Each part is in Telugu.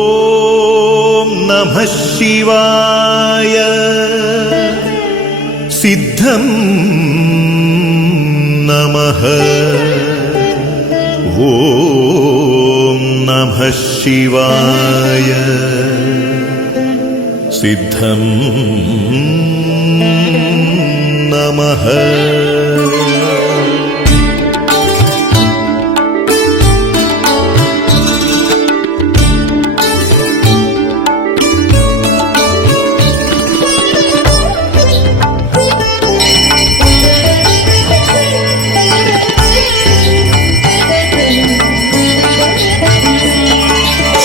ఓం నమః శివాయ. సిద్ధం నమః. ఓం నమః శివాయ. సిద్ధం నమః.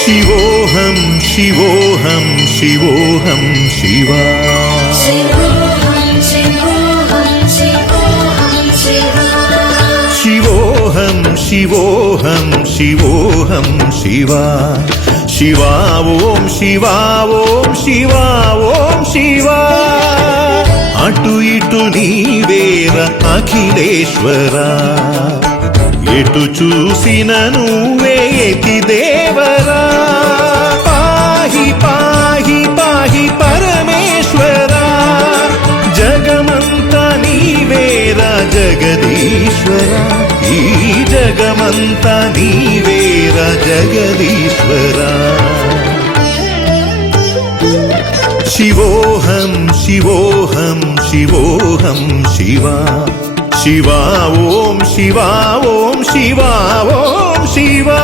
శివోహం శివోహం శివోహం శివా. శివోహం శివోహం శివోహం శివా. శివా ఓం శివా ఓం శివా ఓం శివా. అటు ఇటు నీవేర అఖిలేశ్వరా, ఎటు చూసిన నువ్వే ఎతి దేవరా. పాహి పాహి పాహి పరమేశ్వరా, జగమంతా నీవేరా జగదీశ్వరా. ఈ జగమంతా నీవేరా జగదీశ్వరా. శివోహం శివోహం శివోహం శివా. శివా ఓం శివా ఓం శివా ఓం శివా.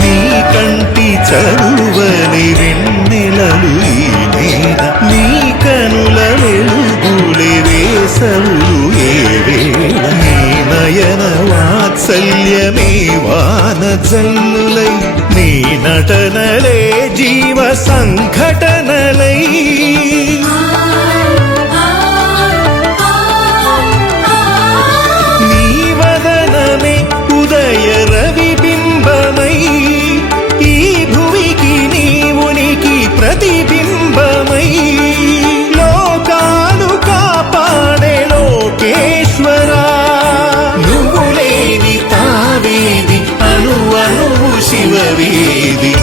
నీ కంటి చరువని వెన్నెలలు ఈ నేల, నీ కనుల వెలుగులే వేసవులు ఏ వేళ. నీ నయన వాత్సల్యమే వాన జల్లులై, నీ నటనలే జీవ సంఘటనలై. నీ వదనమే ఉదయ రవి బింబమై, ఈ భువికి నీ ఉనికి ప్రతిబింబమై. లోకాలు కాపాడే లోకేశ్వరా, నువ్వు లేని తావేది అణు అణువు శివవేది.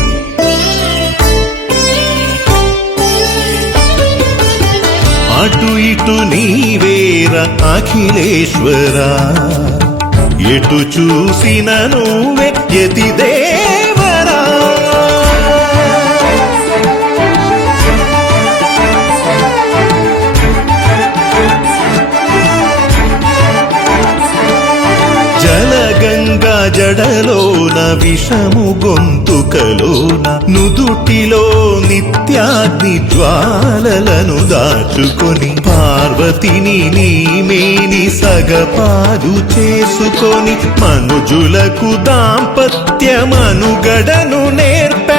అటు ఇటు నీవేర అఖిలేశ్వరా, ఎటు చూసిన నువ్వే యతి దేవరా. జలగంగా జడలోన విషము గొంతుకలోన, నుదుటిలో నిత్యాగ్ని జ్వాలలను దాచుకొని, పార్వతిని నీ మేని సగపాదు చేసుకొని, మనుజులకు దాంపత్యమనుగడను నేర్ప